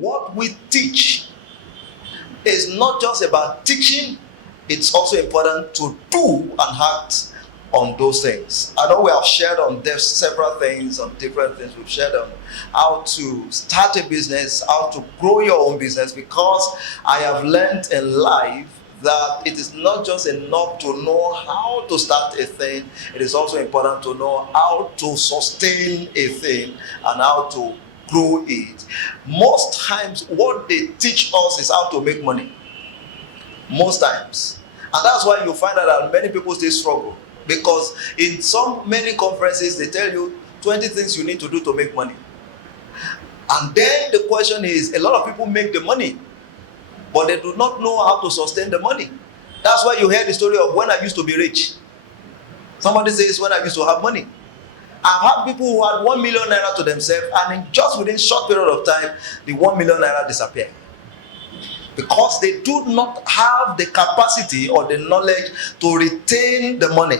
what we teach is not just about teaching, it's also important to do and act on those things. I know we have shared on several things, on different things. We've shared on how to start a business, how to grow your own business, because I have learned in life that it is not just enough to know how to start a thing, it is also important to know how to sustain a thing and how to grow it. Most times what they teach us is how to make money. Most times. And that's why you find out that many people still struggle. Because in many conferences, they tell you 20 things you need to do to make money. And then the question is, a lot of people make the money, but they do not know how to sustain the money. That's why you hear the story of when I used to be rich. Somebody says when I used to have money. I've had people who had 1 million naira to themselves, and just within a short period of time, the 1 million naira disappeared. Because they do not have the capacity or the knowledge to retain the money.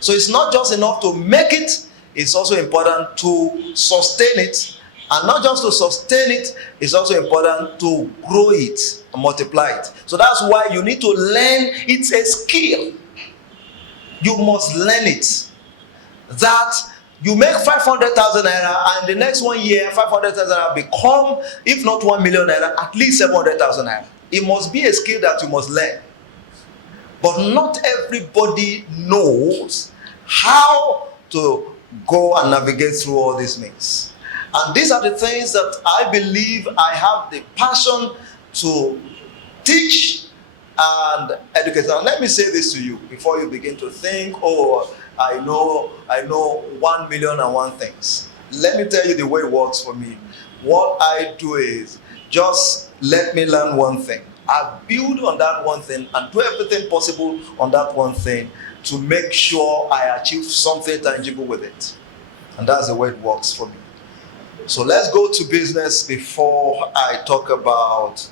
So it's not just enough to make it, it's also important to sustain it. And not just to sustain it, it's also important to grow it and multiply it. So that's why you need to learn. It's a skill. You must learn it. That you make 500,000 naira, and the next 1 year, 500,000 naira become, if not 1 million naira, at least 700,000 naira. It must be a skill that you must learn. But not everybody knows how to go and navigate through all these things. And these are the things that I believe I have the passion to teach and educate. Now, let me say this to you before you begin to think, oh, I know 1,000,001 things. Let me tell you the way it works for me. What I do is just let me learn one thing. I build on that one thing and do everything possible on that one thing to make sure I achieve something tangible with it. And that's the way it works for me. So let's go to business before I talk about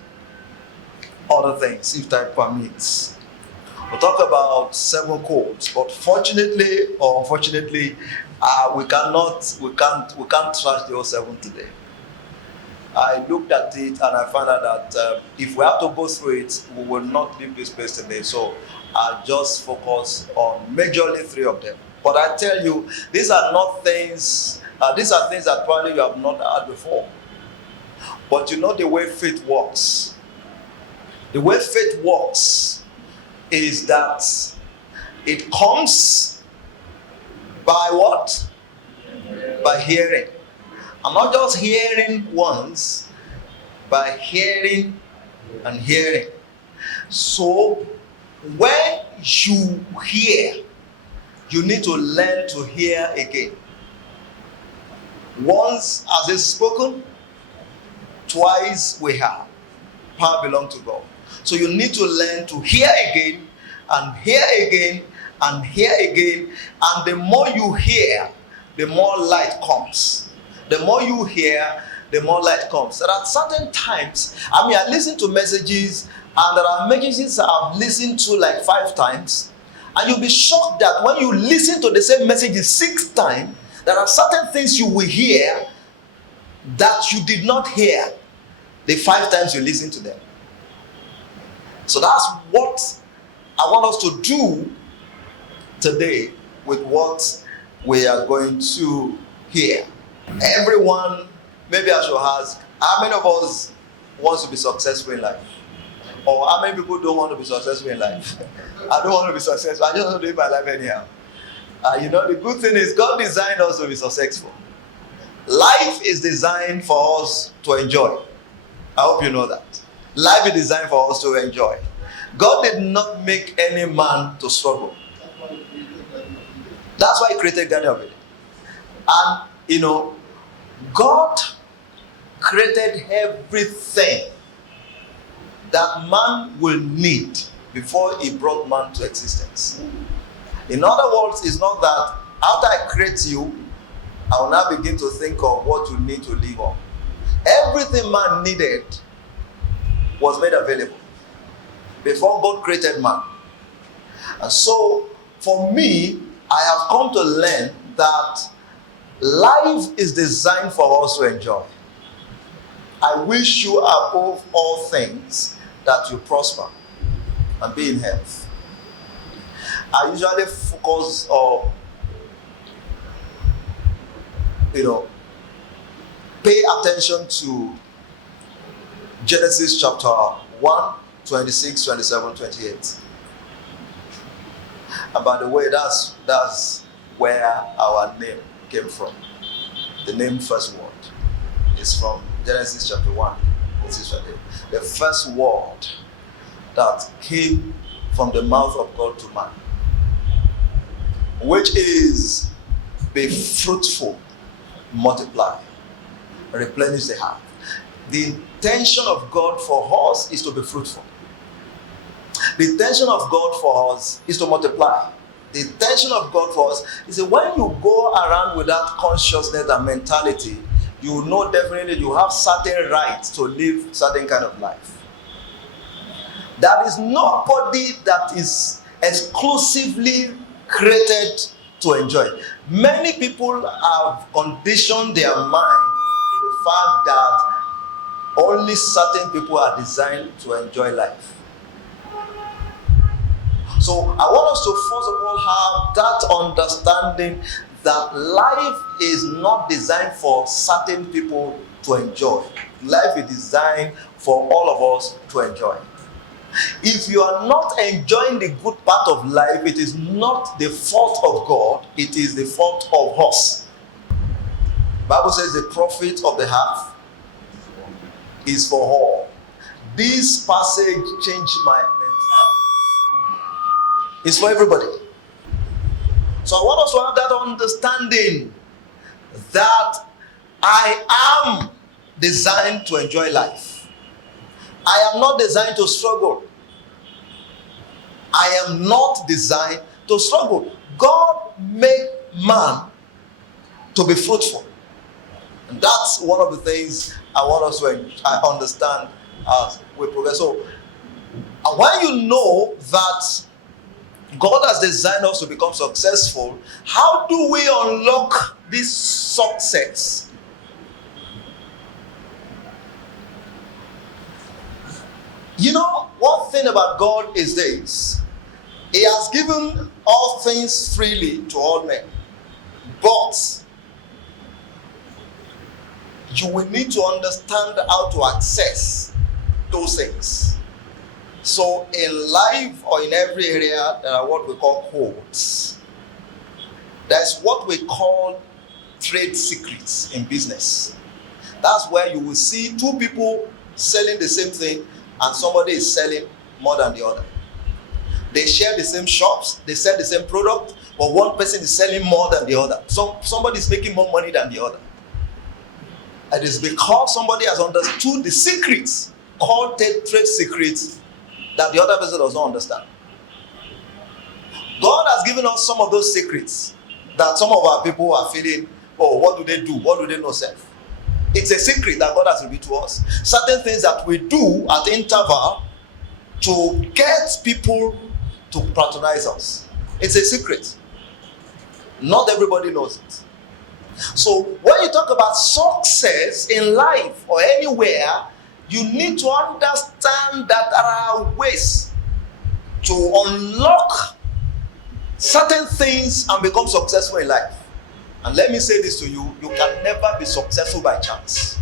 other things, if time permits. We'll talk about 7 codes, but fortunately or unfortunately, we can't trash the whole 7 today. I looked at it and I found out that if we have to go through it, we will not leave this place today. So I'll just focus on majorly 3 of them. But I tell you, these are not things. These are things that probably you have not heard before. But you know the way faith works. The way faith works is that it comes by what? By hearing. I'm not just hearing once, by hearing and hearing. So when you hear, you need to learn to hear again. Once as is spoken, twice we have. Power belongs to God. So you need to learn to hear again and hear again and hear again. And the more you hear, the more light comes. The more you hear, the more light comes. There are certain times, I listen to messages, and there are messages I've listened to like 5 times. And you'll be shocked that when you listen to the same messages 6 times, there are certain things you will hear that you did not hear the 5 times you listen to them. So that's what I want us to do today with what we are going to hear. Everyone, maybe I should ask, how many of us wants to be successful in life? Or how many people don't want to be successful in life? I don't want to be successful. I just want to live my life anyhow. The good thing is God designed us to be successful. Life is designed for us to enjoy. I hope you know that. Life is designed for us to enjoy. God did not make any man to struggle. That's why He created Garden of Eden. And God created everything that man will need before He brought man to existence. In other words, it's not that after I create you, I will now begin to think of what you need to live on. Everything man needed was made available before God created man. And so, for me, I have come to learn that life is designed for us to enjoy. I wish you above all things that you prosper and be in health. I usually focus on, pay attention to Genesis chapter 1, 26, 27, 28. And by the way, that's where our name came from. The name first word is from Genesis chapter 1. The first word that came from the mouth of God to man, which is be fruitful, multiply, replenish the heart. The intention of God for us is to be fruitful. The intention of God for us is to multiply. The intention of God for us is that when you go around with that consciousness and mentality, you know definitely you have certain rights to live certain kind of life. There is nobody that is exclusively created to enjoy. Many people have conditioned their mind to the fact that only certain people are designed to enjoy life. So I want us to first of all have that understanding that life is not designed for certain people to enjoy. Life is designed for all of us to enjoy. If you are not enjoying the good part of life, it is not the fault of God, it is the fault of us. The Bible says the profit of the half is for all. This passage changed my mentality. It's for everybody. So I want us to have that understanding that I am designed to enjoy life. I am not designed to struggle. I am not designed to struggle. God made man to be fruitful. And that's one of the things I want us to understand as we progress. So, and when you know that God has designed us to become successful, how do we unlock this success? You know, one thing about God is this: He has given all things freely to all men. But you will need to understand how to access those things. So in life or in every area, there are what we call codes. That's what we call trade secrets in business. That's where you will see two people selling the same thing and somebody is selling more than the other. They share the same shops, they sell the same product, but one person is selling more than the other. So somebody is making more money than the other. It is because somebody has understood the secrets, called trade secrets, that the other person does not understand. God has given us some of those secrets that some of our people are feeling, oh, what do they do? What do they know self? It's a secret that God has revealed to us. Certain things that we do at interval to get people to patronize us. It's a secret. Not everybody knows it. So when you talk about success in life or anywhere, you need to understand that there are ways to unlock certain things and become successful in life. And let me say this to you: you can never be successful by chance.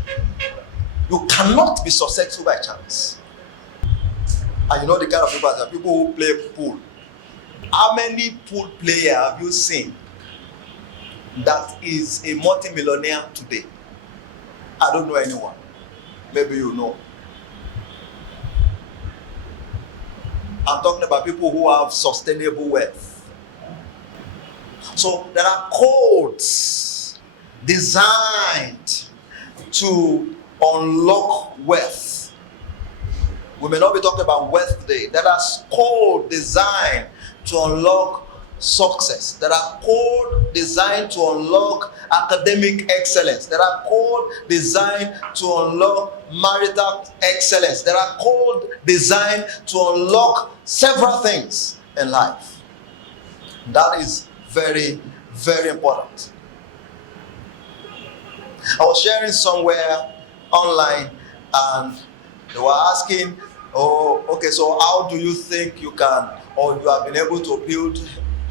You cannot be successful by chance. And you know the kind of people that people who play pool. How many pool players have you seen that is a multi-millionaire today? I don't know anyone. Maybe you know. I'm talking about people who have sustainable wealth. So there are codes designed to unlock wealth. We may not be talking about wealth today. There are codes designed to unlock success. There are codes designed to unlock academic excellence. There are codes designed to unlock marital excellence. There are codes designed to unlock several things in life. That is very, very important. I was sharing somewhere online and they were asking, oh, okay, so how do you think you can, or you have been able to build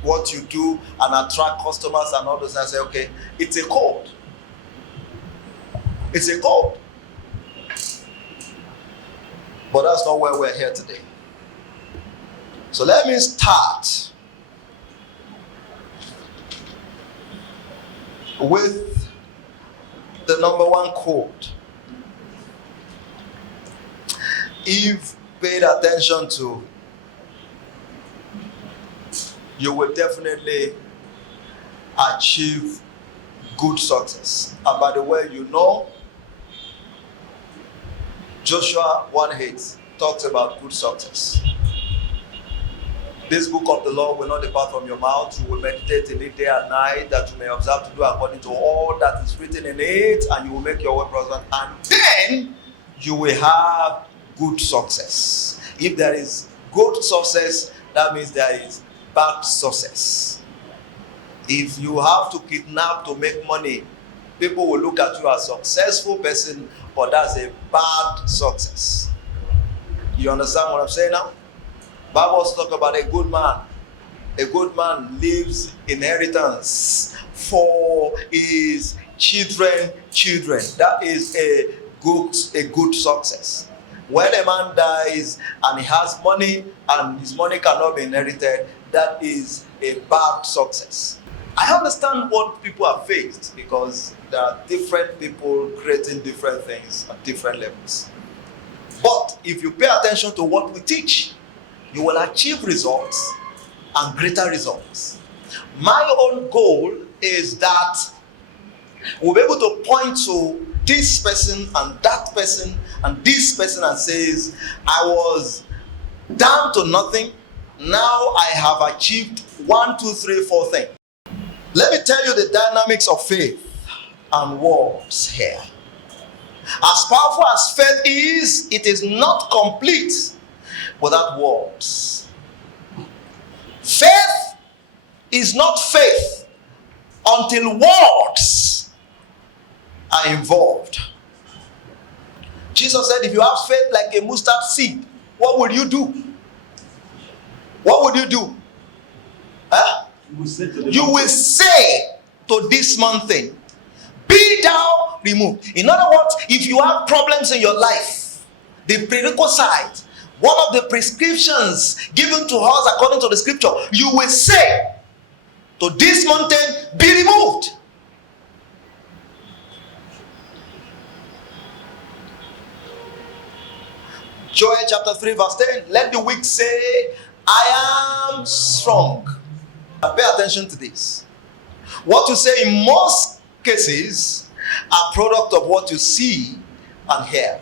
what you do and attract customers and all those? I say, okay, it's a code. It's a code. But that's not where we're here today. So let me start with the number one code. If paid attention to, you will definitely achieve good success. And by the way, you know, Joshua 1:8 talks about good success. This book of the law will not depart from your mouth. You will meditate in it day and night, that you may observe to do according to all that is written in it, and you will make your way prosperous. And then you will have good success. If there is good success, that means there is bad success. If you have to kidnap to make money, people will look at you as a successful person, but that's a bad success. You understand what I'm saying now? Bible talk about a good man. A good man leaves inheritance for his children. That is a good success. When a man dies and he has money and his money cannot be inherited, that is a bad success. I understand what people have faced because there are different people creating different things at different levels. But if you pay attention to what we teach, you will achieve results and greater results. My own goal is that we'll be able to point to this person and that person and this person and says, I was down to nothing. Now I have achieved 1, 2, 3, 4 things. Let me tell you the dynamics of faith and words here. As powerful as faith is, it is not complete without words. Faith is not faith until words are involved. Jesus said, if you have faith like a mustard seed, what would you do? What would you do? Huh? You will say to this mountain, be thou removed. In other words, if you have problems in your life, the prerequisite, one of the prescriptions given to us according to the scripture, you will say to this mountain, be removed. Joel chapter 3 verse 10, let the weak say, I am strong. Pay attention to this. What you say in most cases are product of what you see and hear.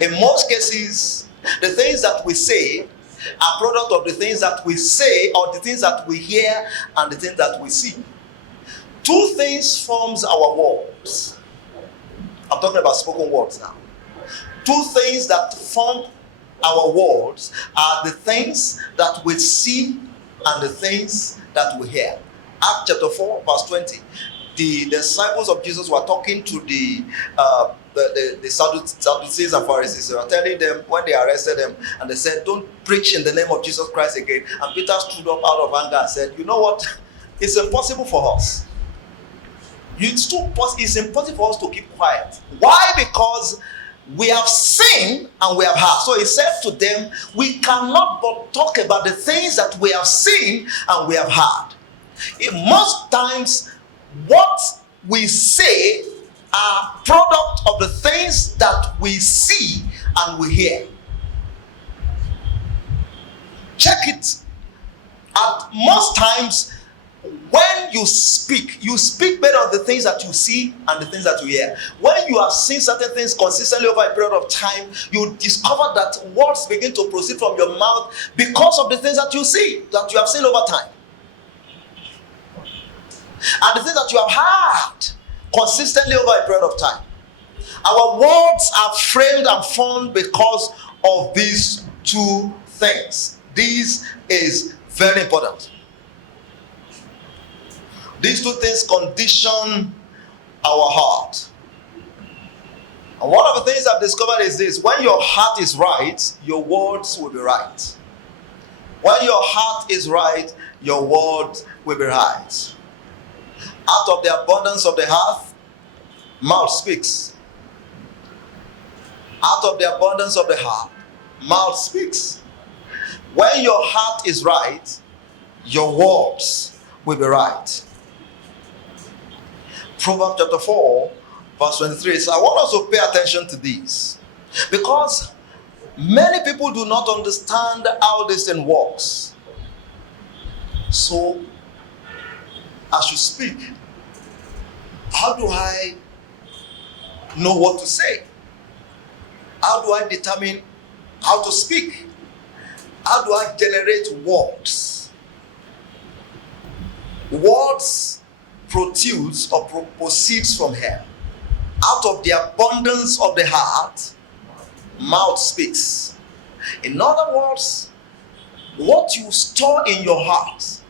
In most cases, the things that we say are product of the things that we say or the things that we hear and the things that we see. Two things forms our words. I'm talking about spoken words now. Two things that form our words are the things that we see and the things that we hear. Acts chapter 4 verse 20. The disciples of Jesus were talking to the Sadducees and Pharisees. They were telling them when they arrested them, and they said, don't preach in the name of Jesus Christ again. And Peter stood up out of anger and said, you know what? It's impossible for us. It's impossible for us to keep quiet. Why? Because we have seen and we have heard. So he said to them, we cannot but talk about the things that we have seen and we have heard. Most times, what we say are product of the things that we see and we hear. Check it. At most times, when you speak based on the things that you see and the things that you hear. When you have seen certain things consistently over a period of time, you discover that words begin to proceed from your mouth because of the things that you see, that you have seen over time. And the things that you have heard consistently over a period of time. Our words are framed and formed because of these two things. This is very important. These two things condition our heart. And one of the things I've discovered is this: when your heart is right, your words will be right. When your heart is right, your words will be right. Out of the abundance of the heart, mouth speaks. Out of the abundance of the heart, mouth speaks. When your heart is right, your words will be right. Proverbs chapter 4, verse 23 says, I want us to pay attention to this, because many people do not understand how this thing works. So, as you speak, how do I know what to say? How do I determine how to speak? How do I generate words? Words produce or proceeds from here. Out of the abundance of the heart, mouth speaks. In other words, what you store in your heart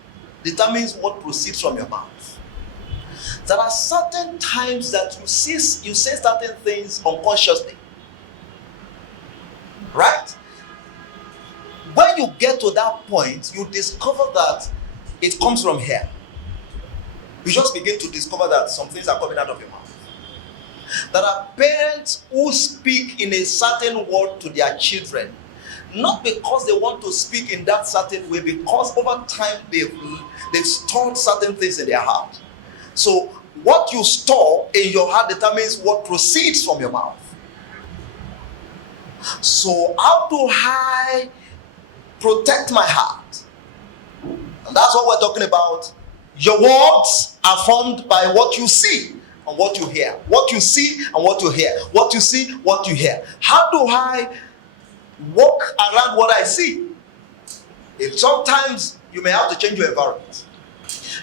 determines what proceeds from your mouth. There are certain times that you say certain things unconsciously. Right? When you get to that point, you discover that it comes from here. You just begin to discover that some things are coming out of your mouth. There are parents who speak in a certain word to their children, not because they want to speak in that certain way, because over time they've stored certain things in their heart. So what you store in your heart determines what proceeds from your mouth. So how do I protect my heart? And that's what we're talking about. Your words are formed by what you see and what you hear. What you see and what you hear. What you see, what you hear. How do I walk around what I see? Sometimes you may have to change your environment.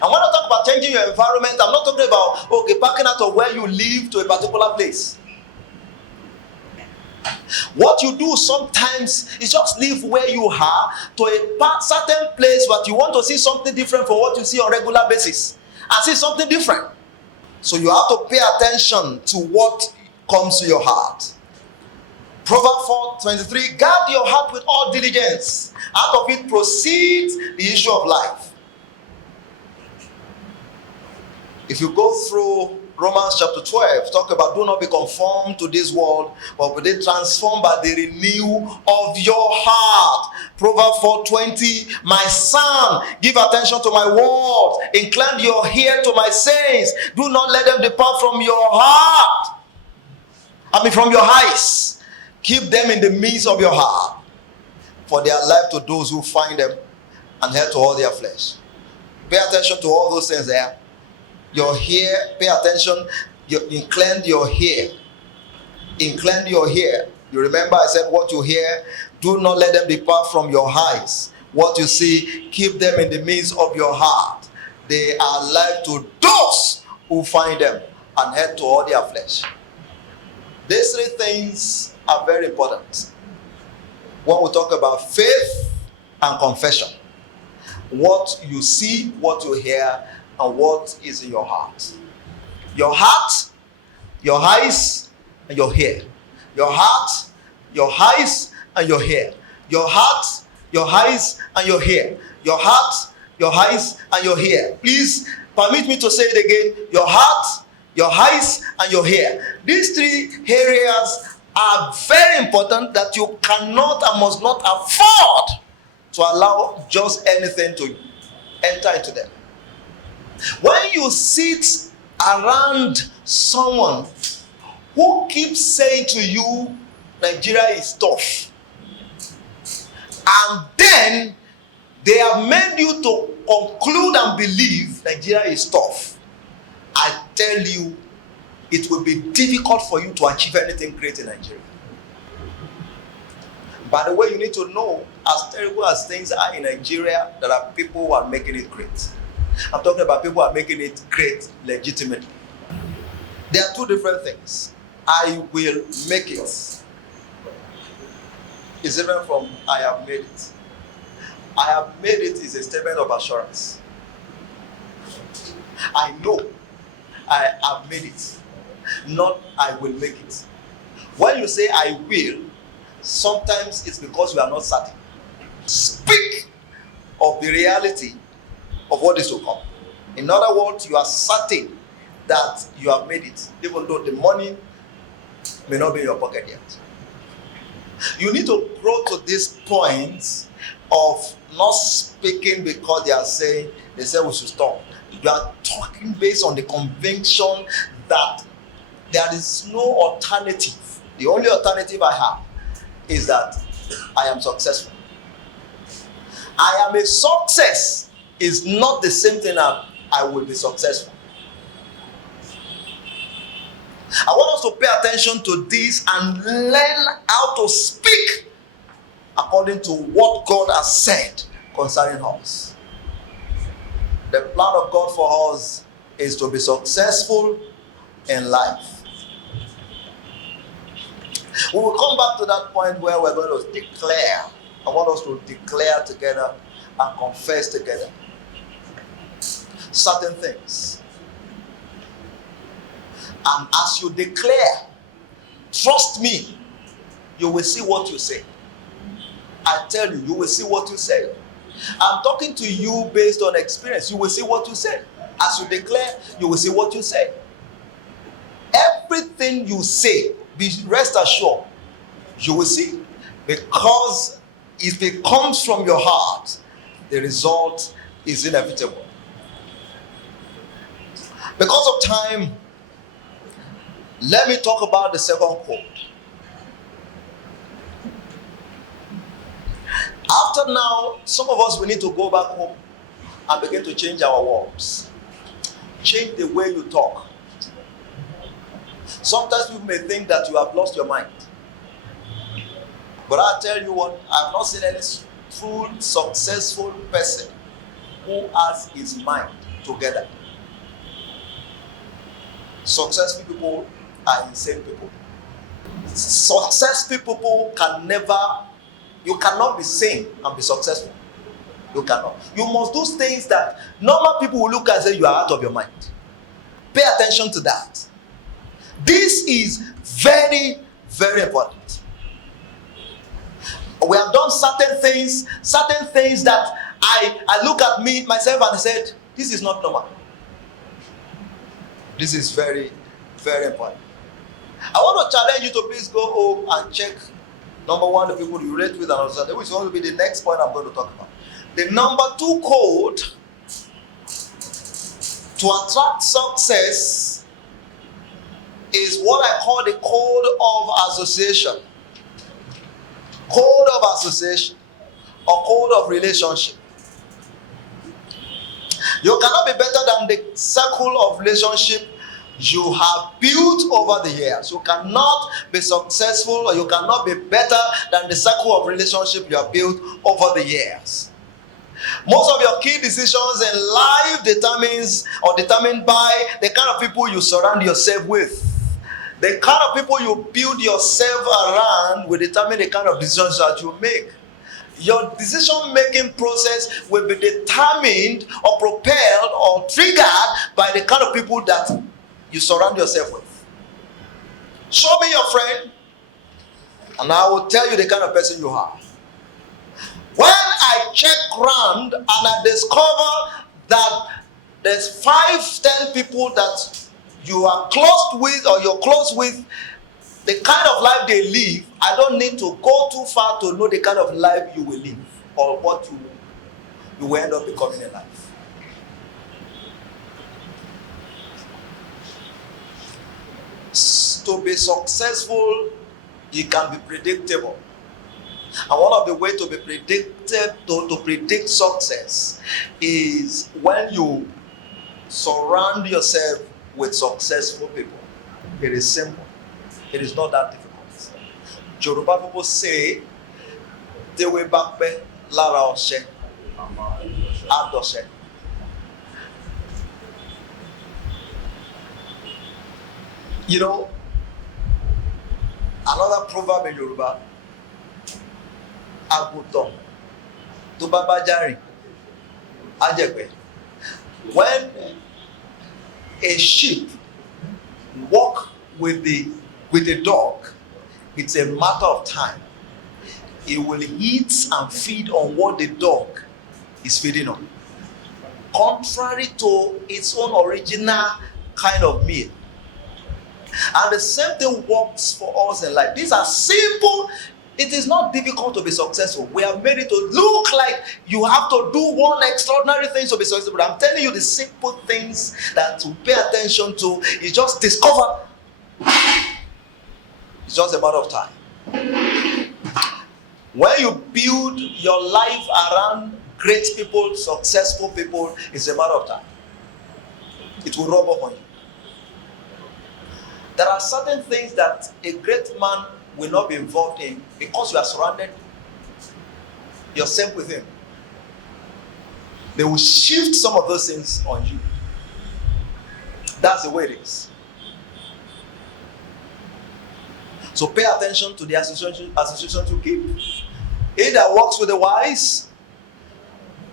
And when I talk about changing your environment, I'm not talking about, packing out of where you live to a particular place. What you do sometimes is just leave where you are to a certain place, but you want to see something different from what you see on a regular basis, and see something different. So you have to pay attention to what comes to your heart. Proverbs 4:23, guard your heart with all diligence. Out of it proceeds the issue of life. If you go through Romans chapter 12, talk about do not be conformed to this world, but be transformed by the renew of your heart. Proverbs 4:20, my son, give attention to my words, incline your ear to my sayings. Do not let them depart from your heart. From your eyes. Keep them in the midst of your heart, for they are life to those who find them, and health to all their flesh. Pay attention to all those things there. Your ear, pay attention. You incline your ear. Incline your ear. You remember I said what you hear, do not let them depart from your eyes. What you see, keep them in the midst of your heart. They are life to those who find them, and health to all their flesh. These three things are very important when we talk about faith and confession. What you see, what you hear, and what is in your heart. Your heart, your eyes, and your hair. Your heart, your eyes, and your hair. Your heart, your eyes, and your hair. Your heart, your eyes, and your hair. Please permit me to say it again. Your heart, your eyes, and your hair. These three areas are very important that you cannot and must not afford to allow just anything to enter into them. When you sit around someone who keeps saying to you, Nigeria is tough, and then they have made you to conclude and believe Nigeria is tough, I tell you, it will be difficult for you to achieve anything great in Nigeria. By the way, you need to know, as terrible as things are in Nigeria, there are people who are making it great. I'm talking about people who are making it great legitimately. There are two different things. I will make it is different from I have made it. I have made it is a statement of assurance. I know I have made it, not I will make it. When you say I will, sometimes it's because you are not certain. Speak of the reality of what is to come. In other words, you are certain that you have made it, even though the money may not be in your pocket yet. You need to grow to this point of not speaking because they say we should stop. You are talking based on the conviction that there is no alternative. The only alternative I have is that I am successful. I am a success is not the same thing as I will be successful. I want us to pay attention to this and learn how to speak according to what God has said concerning us. The plan of God for us is to be successful in life. We will come back to that point where we're going to declare. I want us to declare together and confess together certain things. And as you declare, trust me, you will see what you say. I tell you, you will see what you say. I'm talking to you based on experience. You will see what you say. As you declare, you will see what you say. Everything you say, rest assured, you will see. Because if it comes from your heart, the result is inevitable. Because of time, let me talk about the second code. After now, some of us, we need to go back home and begin to change our words. Change the way you talk. Sometimes people may think that you have lost your mind. But I tell you what, I've not seen any true successful person who has his mind together. Successful people are insane people. Successful people you cannot be sane and be successful. You cannot. You must do things that normal people will look and say you are out of your mind. Pay attention to that. This is very, very important. We have done certain things that I look at myself and said, this is not normal. This is very, very important. I want to challenge you to please go home and check, number one, the people you relate with, and also, which is going to be the next point I'm going to talk about. The number 2 code to attract success is what I call the code of association. Code of association or code of relationship. You cannot be better than the circle of relationship you have built over the years. You cannot be successful, or you cannot be better than the circle of relationship you have built over the years. Most of your key decisions in life determined by the kind of people you surround yourself with. The kind of people you build yourself around will determine the kind of decisions that you make. Your decision-making process will be determined or propelled or triggered by the kind of people that you surround yourself with. Show me your friend, and I will tell you the kind of person you are. When I check around and I discover that there's 5-10 people that you are close with, or you're close with, the kind of life they live, I don't need to go too far to know the kind of life you will live or what you will end up becoming in life. To be successful, you can be predictable. And one of the ways to be to predict success is when you surround yourself with successful people. It is simple. It is not that difficult. Yoruba people say, "Dewe bakbe lara ose, adose." You know, another proverb in Yoruba, "Aguton to baba jari ajegbe." When a sheep walk with the dog, It's a matter of time. It will eat and feed on what the dog is feeding on, contrary to its own original kind of meal. And the same thing works for us in life. These are simple. It is not difficult to be successful. We have made it to look like you have to do one extraordinary thing to be successful. But I'm telling you the simple things that to pay attention to is just discover. It's just a matter of time. When you build your life around great people, successful people, it's a matter of time. It will rub off on you. There are certain things that a great man will not be involved in because you are surrounded yourself with him. They will shift some of those things on you. That's the way it is. So pay attention to the association you keep. He that walks with the wise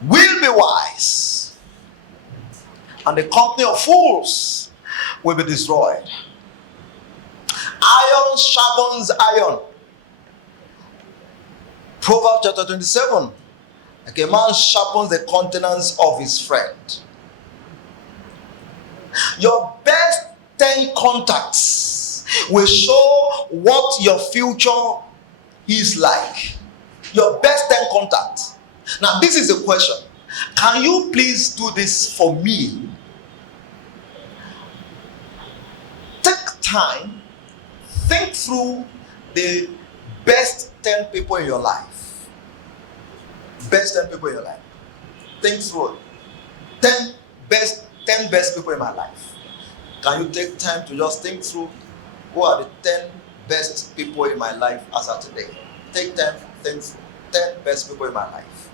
will be wise, and the company of fools will be destroyed. Iron sharpens iron. Proverbs chapter 27. Like a man sharpens the countenance of his friend. Your best 10 contacts will show what your future is like. Your best 10 contacts. Now, this is the question. Can you please do this for me? Take time. Think through the best 10 people in your life. Best 10 people in your life. Think through it. 10 best people in my life. Can you take time to just think through who are the 10 best people in my life as of today? Take time to think through 10 best people in my life.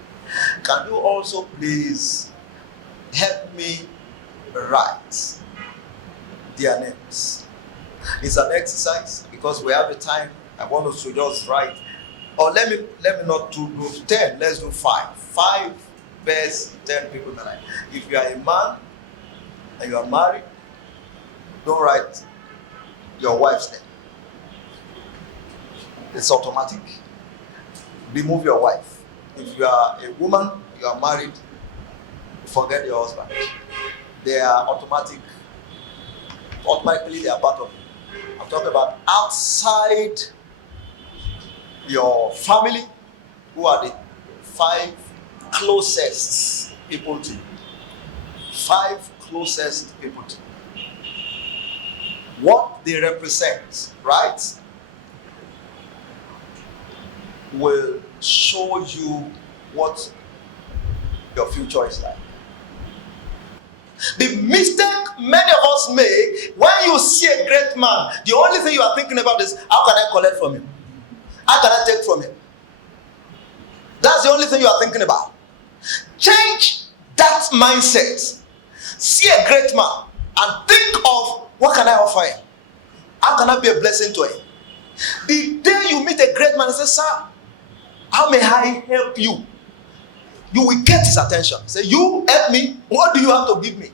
Can you also please help me write their names? It's an exercise because we have the time. I want us to just write. Or let me not do 10. Let's do 5. 5 best 10 people in my life. If you are a man and you are married, don't write your wife's name. It's automatic. Remove your wife. If you are a woman, you are married, forget your husband. They are automatically they are part of you. I'm talking about outside your family. Who are the 5 closest people to you? 5 closest people to you. What they represent, right, will show you what your future is like. The mistake many of us make when you see a great man, the only thing you are thinking about is how can I collect from him? How can I take from him? That's the only thing you are thinking about. Change that mindset. See a great man and think of what can I offer him? How can I be a blessing to him? The day you meet a great man and say, sir, how may I help you? You will get his attention. Say, you help me. What do you have to give me?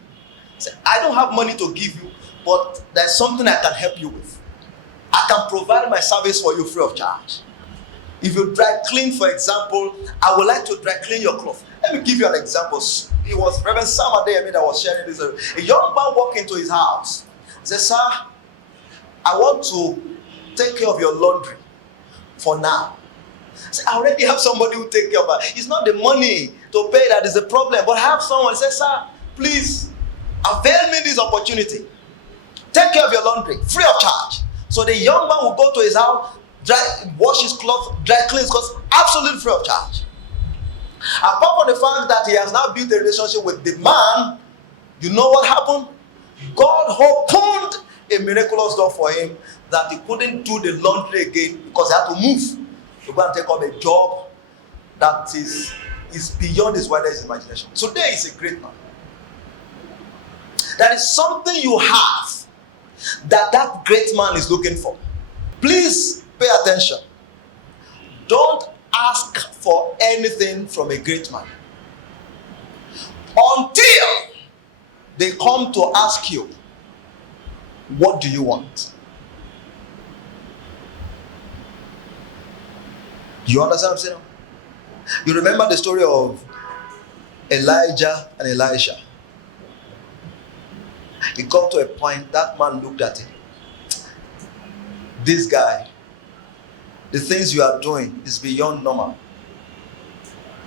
Say, I don't have money to give you, but there's something I can help you with. I can provide my service for you free of charge. If you dry clean, for example, I would like to dry clean your clothes. Let me give you an example. It was Reverend Sam Adeyemi that was sharing this. A young man walked into his house. He said, sir, I want to take care of your laundry for now. Say, I already have somebody who take care of it. It's not the money to pay that is the problem, but have someone say, sir, please avail me this opportunity. Take care of your laundry, free of charge. So the young man will go to his house, wash his clothes, dry clean his clothes, absolutely free of charge. Apart from the fact that he has now built a relationship with the man, you know what happened? God opened a miraculous door for him that he couldn't do the laundry again because he had to move to go and take up a job that is beyond his wildest imagination. Today is a great man. That is something you have that great man is looking for. Please pay attention. Don't ask for anything from a great man until they come to ask you, what do you want? Do you understand what I'm saying? You remember the story of Elijah and Elisha. It got to a point that man looked at him. This guy, the things you are doing is beyond normal.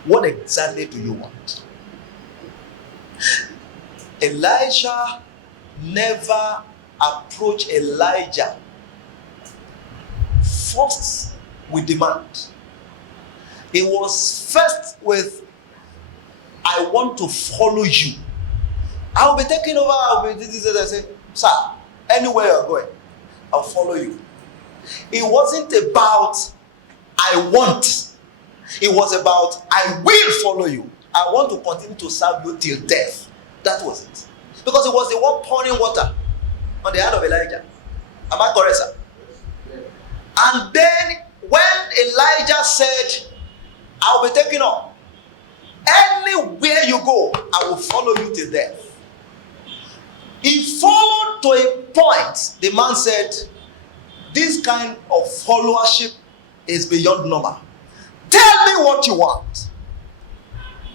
What exactly do you want? Elisha never approached Elijah first with demand. It was first with, I want to follow you. I will be taking over. I will be this. I say, sir, anywhere you're going, I'll follow you. It wasn't about I want. It was about I will follow you. I want to continue to serve you till death. That was it. Because it was the one pouring water on the hand of Elijah. Am I correct, sir? And then when Elijah said, I'll be taking on. Anywhere you go, I will follow you till death. He followed to a point. The man said, this kind of followership is beyond normal. Tell me what you want.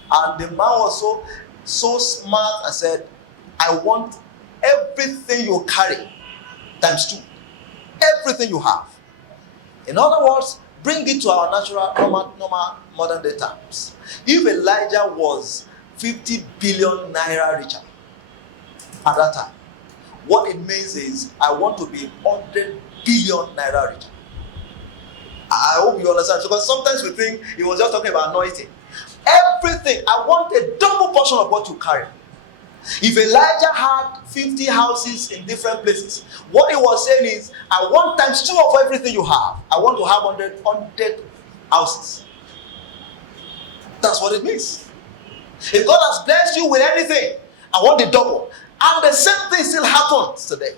And the man was so smart and said, I want everything you carry times 2. Everything you have. In other words, bring it to our natural, normal modern day terms. If Elijah was 50 billion naira richer at that time, what it means is, I want to be 100 billion naira richer. I hope you understand, because sometimes we think he was just talking about anointing. Everything, I want a double portion of what you carry. If Elijah had 50 houses in different places, what he was saying is, I want times 2 of everything you have. I want to have 100 houses. That's what it means. If God has blessed you with anything, I want the double. And the same thing still happens today.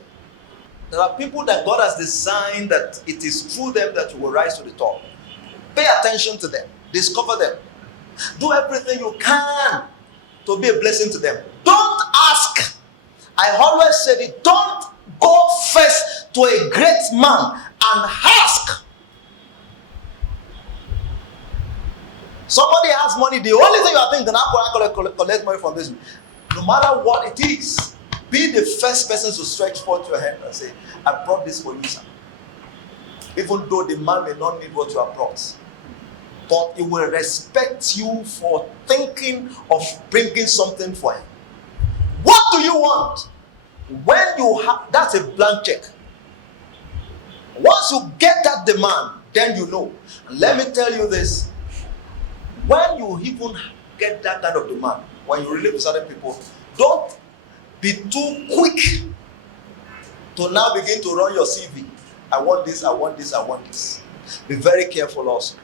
There are people that God has designed that it is through them that you will rise to the top. Pay attention to them. Discover them. Do everything you can to be a blessing to them. Don't ask. I always said it. Don't go first to a great man and ask. Somebody has money. The only thing you are thinking, I'm going to collect money from this. No matter what it is, be the first person to stretch forth your hand and say, I brought this for you, sir. Even though the man may not need what you have brought. But he will respect you for thinking of bringing something for him. What do you want? When you have, that's a blank check. Once you get that demand, then you know. And let me tell you this. When you even get that kind of demand, when you relate with certain people, don't be too quick to now begin to run your CV. I want this, I want this, I want this. Be very careful also.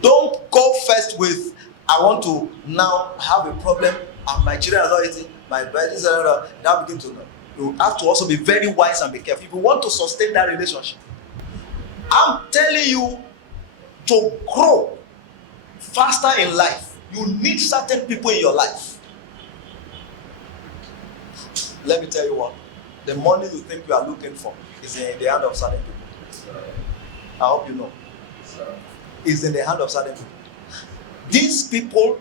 Don't go first with, I want to now have a problem and my children are not eating, my bed now begin to know. You have to also be very wise and be careful. If you want to sustain that relationship, I'm telling you, to grow faster in life, you need certain people in your life. Let me tell you what, the money you think you are looking for is in the hand of certain people. I hope you know. Is in the hand of certain people. These people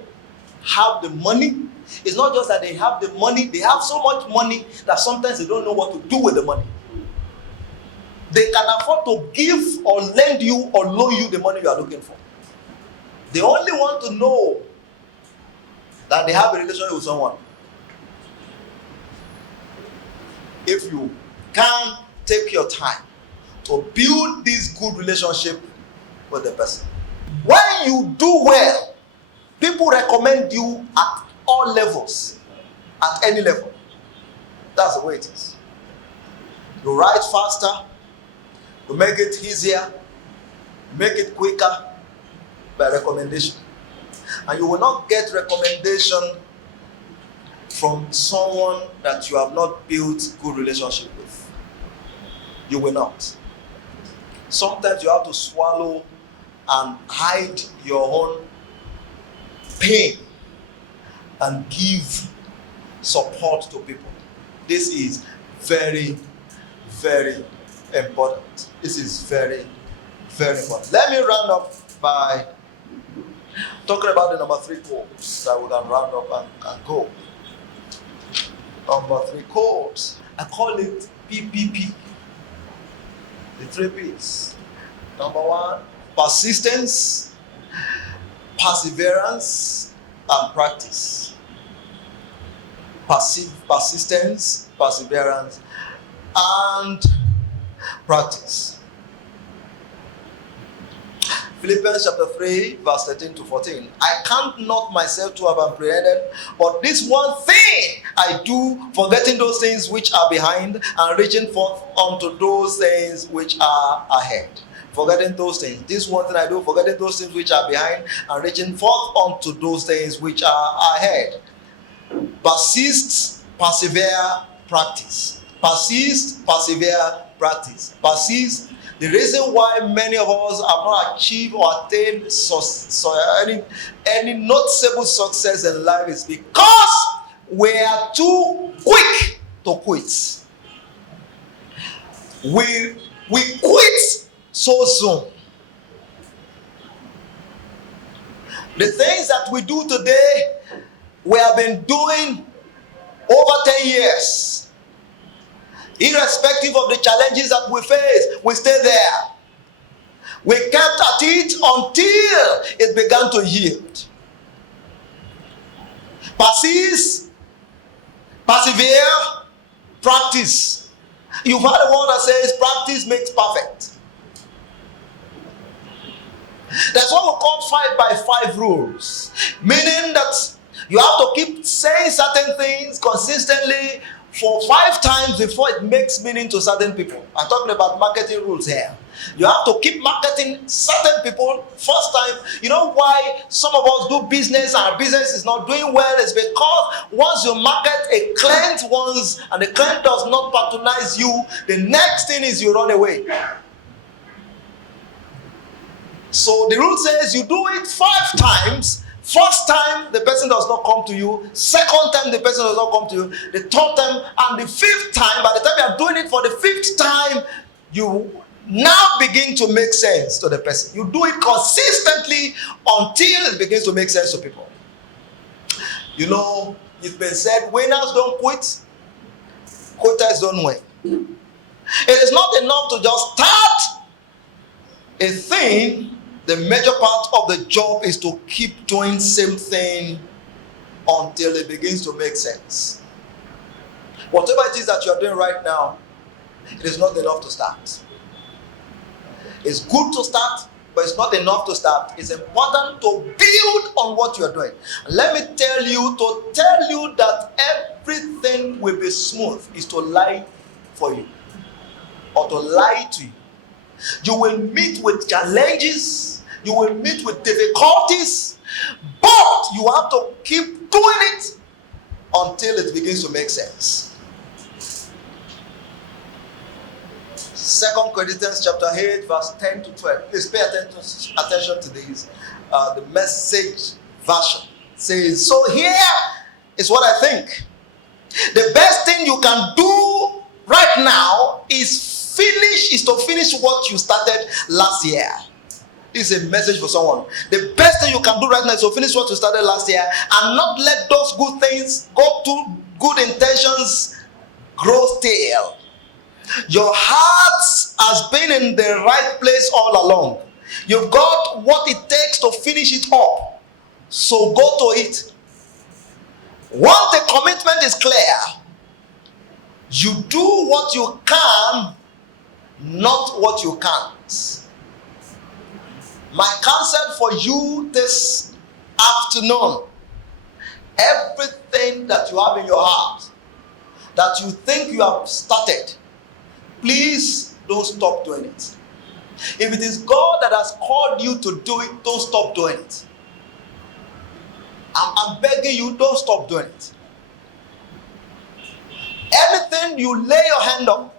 have the money. It's not just that they have the money, they have so much money that sometimes they don't know what to do with the money. They can afford to give or lend you or loan you the money you are looking for. They only want to know that they have a relationship with someone. If you can take your time to build this good relationship with the person. When you do well, people recommend you at all levels, at any level. That's the way it is. You write faster, you make it easier, make it quicker by recommendation. And you will not get recommendation from someone that you have not built good relationship with. You will not. Sometimes you have to swallow and hide your own pain and give support to people. This is very, very important. This is very, very important. Let me round up by talking about the number 3 codes that we can round up and go. Number 3 codes. I call it PPP. The 3 P's. Number 1, persistence, perseverance, and practice. Persistence, perseverance, and practice. Philippians chapter 3, verse 13 to 14. I count not myself to have apprehended, but this one thing I do, forgetting those things which are behind, and reaching forth unto those things which are ahead. Forgetting those things. This one thing I do, forgetting those things which are behind, and reaching forth unto those things which are ahead. Persist, persevere, practice. Persist, persevere, practice. Persist. The reason why many of us have not achieved or attained any noticeable success in life is because we are too quick to quit. We quit so soon. The things that we do today, we have been doing over 10 years. Irrespective of the challenges that we face, we stay there. We kept at it until it began to yield. Persist, persevere, practice. You've heard a word that says practice makes perfect. That's what we call 5 by 5 rules. Meaning that you have to keep saying certain things consistently for 5 times before it makes meaning to certain people. I'm talking about marketing rules here. You have to keep marketing certain people first time. You know why some of us do business and our business is not doing well? It's because once you market a client once and the client does not patronize you, the next thing is you run away. So the rule says you do it 5 times. First time, the person does not come to you. Second time, the person does not come to you. The 3rd time and the 5th time, by the time you are doing it for the 5th time, you now begin to make sense to the person. You do it consistently until it begins to make sense to people. You know, it's been said, winners don't quit, quitters don't win. It is not enough to just start a thing. The major part of the job is to keep doing same thing until it begins to make sense. Whatever it is that you are doing right now, it is not enough to start. It's good to start, but it's not enough to start. It's important to build on what you are doing. Let me tell you, to tell you that everything will be smooth is to lie for you or to lie to you. You will meet with challenges. You will meet with difficulties, but you have to keep doing it until it begins to make sense. 2 Corinthians chapter 8, verse 10 to 12. Please pay attention to these. The Message version says, so here is what I think. The best thing you can do right now is to finish what you started last year. This is a message for someone. The best thing you can do right now is to finish what you started last year and not let those good things, good intentions grow stale. Your heart has been in the right place all along. You've got what it takes to finish it up. So go to it. Once the commitment is clear, you do what you can, not what you can't. My counsel for you this afternoon, everything that you have in your heart, that you think you have started, please don't stop doing it. If it is God that has called you to do it, don't stop doing it. I'm begging you, don't stop doing it. Anything you lay your hand on,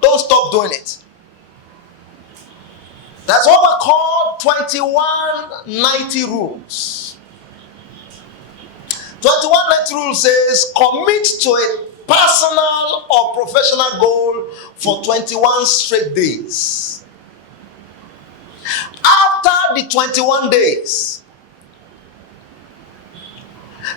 don't stop doing it. That's what we call 2190 rules. 2190 rule says commit to a personal or professional goal for 21 straight days. After the 21 days,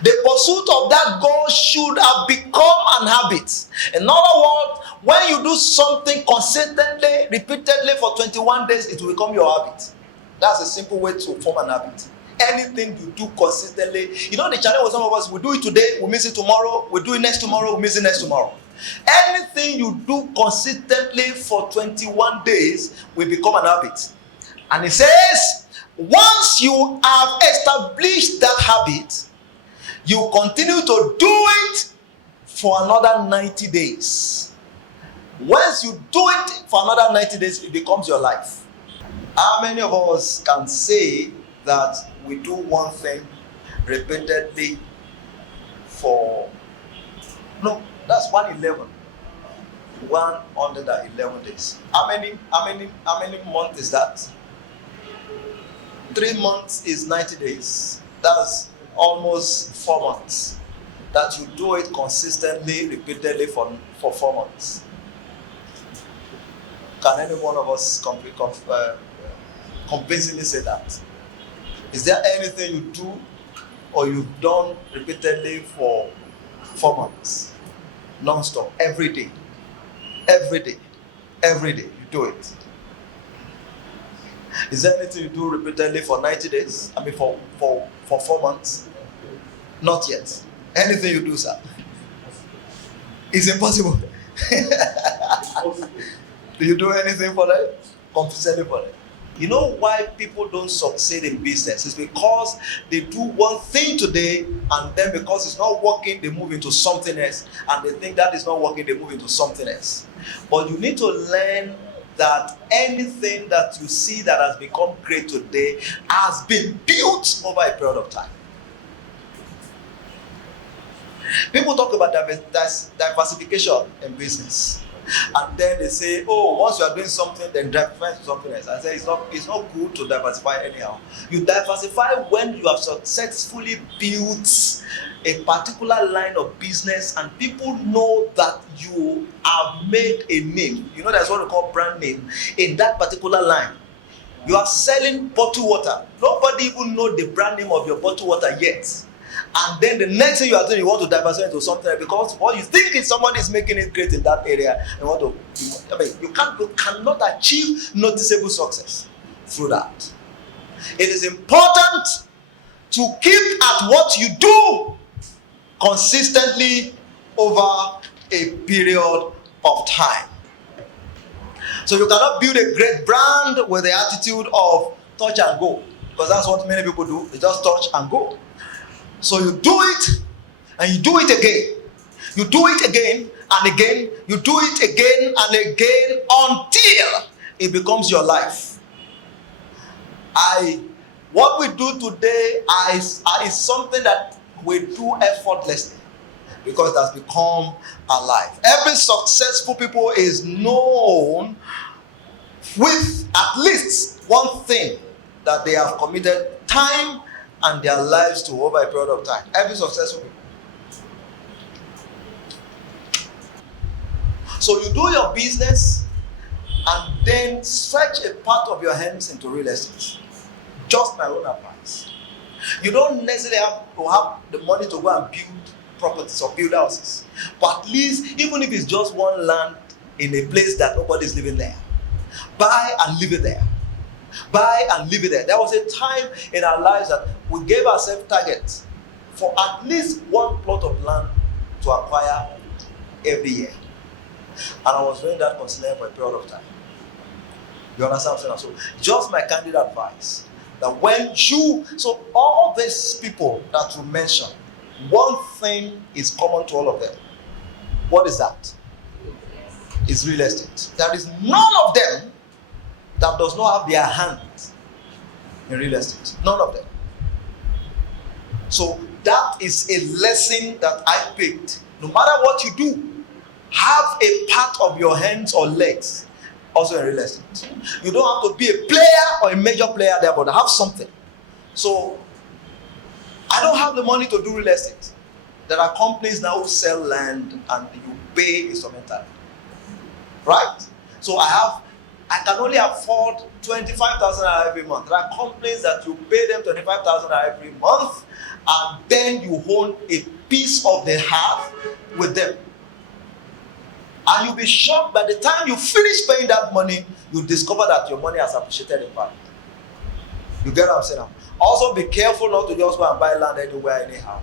the pursuit of that goal should have become an habit. In other words, when you do something consistently, repeatedly for 21 days, it will become your habit. That's a simple way to form an habit. Anything you do consistently, you know the challenge with some of us, we do it today, we miss it tomorrow, we do it next tomorrow, we miss it next tomorrow. Anything you do consistently for 21 days will become an habit. And it says, once you have established that habit, you continue to do it for another 90 days. Once you do it for another 90 days, it becomes your life. How many of us can say that we do one thing repeatedly for, no, that's 111. 111 days. How many months is that? 3 months is 90 days. That's almost 4 months. That you do it consistently, repeatedly for 4 months. Can any one of us convincingly say that? Is there anything you do or you've done repeatedly for 4 months? Non-stop, every day, you do it. Is there anything you do repeatedly for 90 days? I mean for 4 months? Not yet. Anything you do, sir? It's impossible. Do you do anything for that? Consistently for that? You know why people don't succeed in business? It's because they do one thing today, and then because it's not working, they move into something else. And they think that is not working, they move into something else. But you need to learn that anything that you see that has become great today has been built over a period of time. People talk about diversification in business. And then they say, oh, once you are doing something, then diversify to something else. I say it's not good to diversify anyhow. You diversify when you have successfully built a particular line of business and people know that you have made a name. You know, that's what we call brand name in that particular line. You are selling bottled water. Nobody even know the brand name of your bottled water yet. And then the next thing you are doing, you want to diversify into something because what you think is somebody is making it great in that area. You cannot achieve noticeable success through that. It is important to keep at what you do consistently over a period of time. So you cannot build a great brand with the attitude of touch and go, because that's what many people do. They just touch and go. So you do it and you do it again. You do it again and again. You do it again and again until it becomes your life. What we do today is something that we do effortlessly because it has become our life. Every successful people is known with at least one thing that they have committed time and their lives to over a period of time. Every successful people. So you do your business and then stretch a part of your hands into real estate. Just my own advice. You don't necessarily have to have the money to go and build properties or build houses. But at least, even if it's just one land in a place that nobody's living there, buy and live it there. Buy and live it there. There was a time in our lives that we gave ourselves targets for at least one plot of land to acquire every year. And I was doing that consistently for a period of time. You understand what I'm saying? So just my candid advice that so all these people that you mentioned, one thing is common to all of them. What is that? It's real estate. There is none of them that does not have their hands in real estate. None of them. So that is a lesson that I picked. No matter what you do, have a part of your hands or legs also in real estate. You don't have to be a player or a major player there, but have something. So I don't have the money to do real estate. There are companies now who sell land and you pay instrumental. Right? So I have I can only afford 25,000 every month. There are companies that you pay them 25,000 every month, and then you own a piece of the half with them. And you'll be shocked by the time you finish paying that money, you discover that your money has appreciated in value. You get what I'm saying now? Also, be careful not to just go and buy land anywhere, anyhow.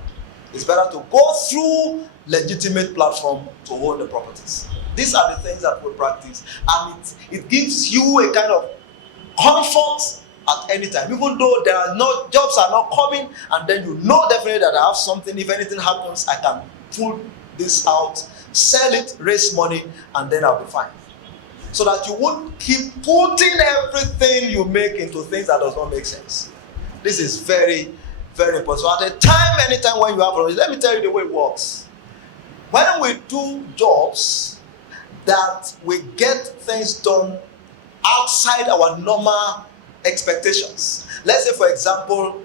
It's better to go through legitimate platform to own the properties. These are the things that we practice, and it gives you a kind of comfort at any time, even though there are no jobs are not coming, and then you know definitely that I have something. If anything happens, I can pull this out, sell it, raise money, and then I'll be fine. So that you won't keep putting everything you make into things that does not make sense. This is very, very important. So at a time, anytime when you have problems, let me tell you the way it works. When we do jobs that we get things done outside our normal expectations. Let's say, for example,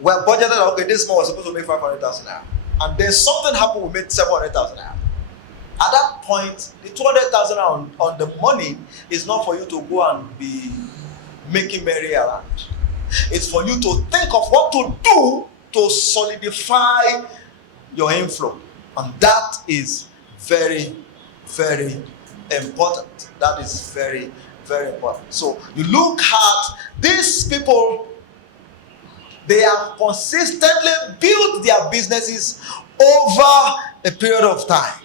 we're budgeted, okay, this month was supposed to make 500,000 naira. And then something happened, we made 700,000 naira. At that point, the 200,000 on the money is not for you to go and be making merry around. It's for you to think of what to do to solidify your inflow. And that is very, very important. That is very, very important. So you look at these people, they have consistently built their businesses over a period of time.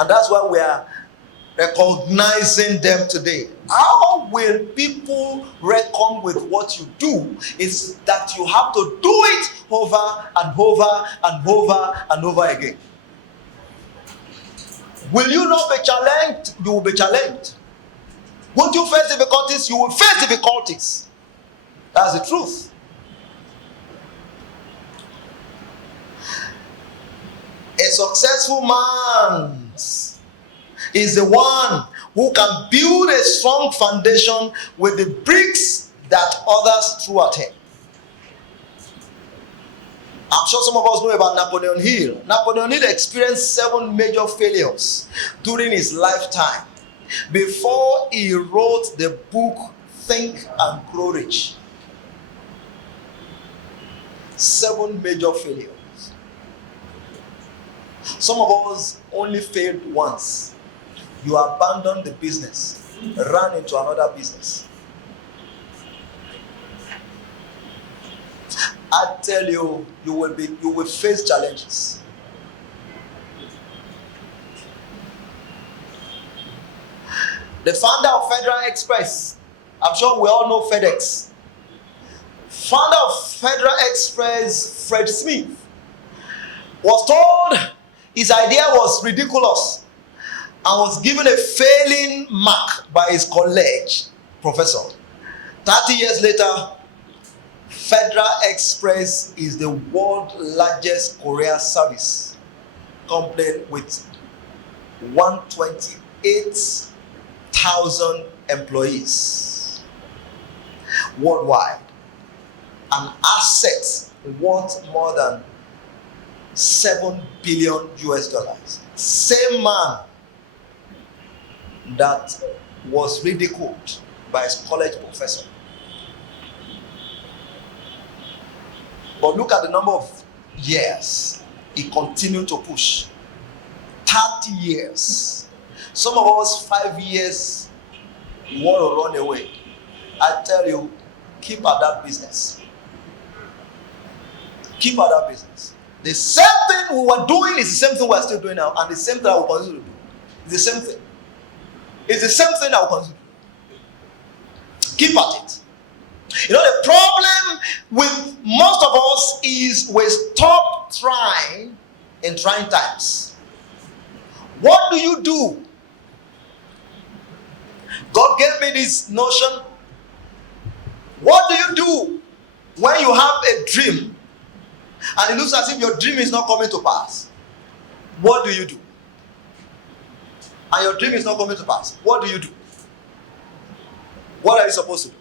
And that's why we are recognizing them today. How will people reckon with what you do? Is that you have to do it over and over and over and over again. Will you not be challenged? You will be challenged. Won't you face difficulties? You will face difficulties. That's the truth. A successful man is the one who can build a strong foundation with the bricks that others threw at him. I'm sure some of us know about Napoleon Hill. Napoleon Hill experienced 7 major failures during his lifetime before he wrote the book Think and Grow Rich. 7 major failures. Some of us only failed once. You abandoned the business, ran into another business. I tell you, you will face challenges. The founder of Federal Express, I'm sure we all know FedEx. Founder of Federal Express, Fred Smith, was told his idea was ridiculous and was given a failing mark by his college professor. 30 years later, Federal Express is the world's largest courier service company with 128,000 employees worldwide. An asset worth more than $7 billion US. Same man that was ridiculed by his college professor. But look at the number of years he continued to push. 30 years. Some of us 5 years want to run away. I tell you, keep at that business. Keep at that business. The same thing we were doing is the same thing we are still doing now, and the same thing I will continue to do. It's the same thing. It's the same thing I will continue to do. Keep at it. You know, the problem with most of us is we stop trying in trying times. What do you do? God gave me this notion. What do you do when you have a dream and it looks as if your dream is not coming to pass? What do you do? And your dream is not coming to pass. What do you do? What are you supposed to do?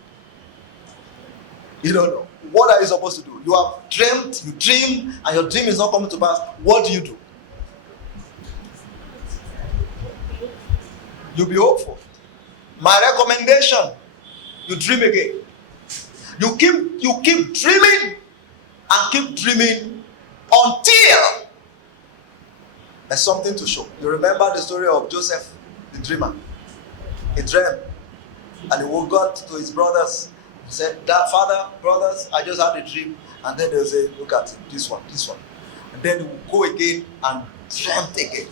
You don't know. What are you supposed to do? You have dreamt, you dream, and your dream is not coming to pass. What do you do? You'll be hopeful. My recommendation, you dream again. You keep dreaming and keep dreaming until there's something to show. You remember the story of Joseph, the dreamer. He dreamed and he woke up to his brothers and said, "Dad, father, brothers, I just had a dream." And then they'll say, "Look at it, this one. And then he will go again and dreamt again.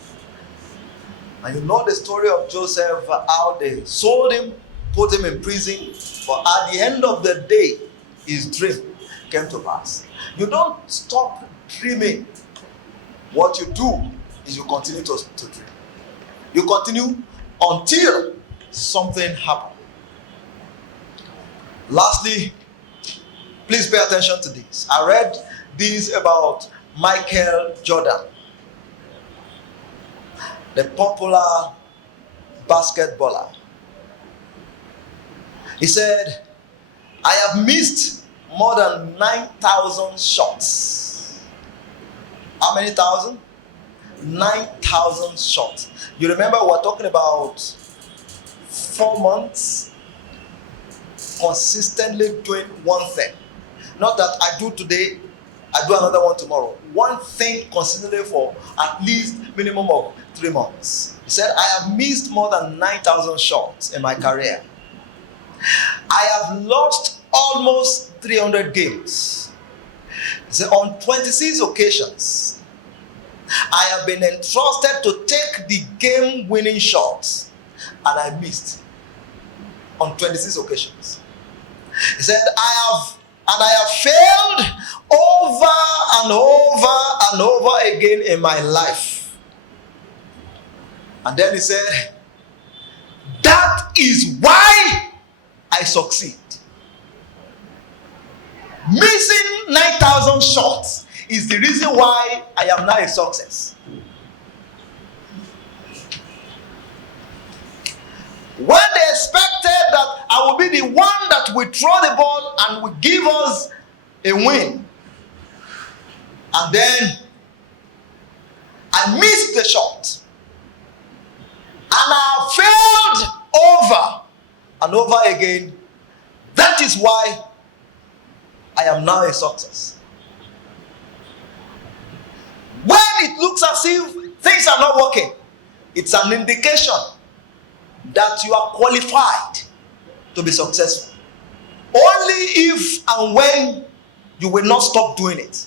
And you know the story of Joseph, how they sold him, put him in prison, but at the end of the day, his dream came to pass. You don't stop dreaming. What you do is you continue to dream. You continue until something happens. Lastly, please pay attention to this. I read this about Michael Jordan, the popular basketballer. He said, "I have missed more than 9,000 shots." How many thousand? 9,000 shots. You remember we're talking about 4 months consistently doing one thing. Not that I do today, I do another one tomorrow. One thing consistently for at least minimum of 3 months. He said, "I have missed more than 9,000 shots in my career. I have lost almost 300 games. He said, on 26 occasions, I have been entrusted to take the game-winning shots, and I missed on 26 occasions." He said, I have failed over and over and over again in my life. And then he said, "That is why I succeed." Missing 9,000 shots is the reason why I am now a success. When they expected that I will be the one that will throw the ball and will give us a win, and then I missed the shot, and I failed over and over again, that is why I am now a success. When it looks as if things are not working, it's an indication that you are qualified to be successful. Only if and when you will not stop doing it.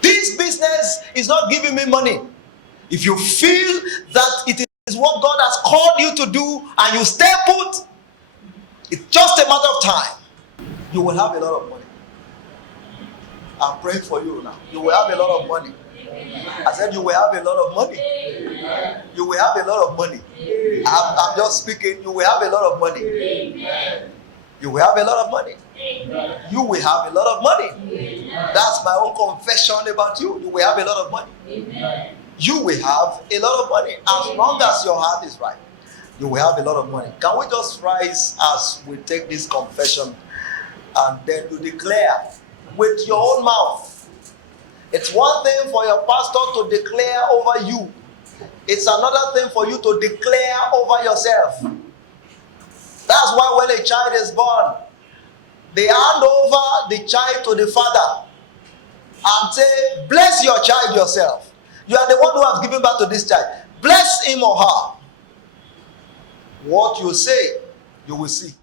This business is not giving me money. If you feel that it is what God has called you to do and you stay put, it's just a matter of time. You will have a lot of money. I'm praying for you now. You will have a lot of money. I said you will have a lot of money. You will have a lot of money. I'm just speaking. You will have a lot of money. You will have a lot of money. You will have a lot of money. That's my own confession about you. You will have a lot of money. You will have a lot of money. As long as your heart is right, you will have a lot of money. Can we just rise as we take this confession and then you declare with your own mouth? It's one thing for your pastor to declare over you. It's another thing for you to declare over yourself. That's why when a child is born, they hand over the child to the father and say, "Bless your child yourself. You are the one who has given birth to this child. Bless him or her." What you say, you will see.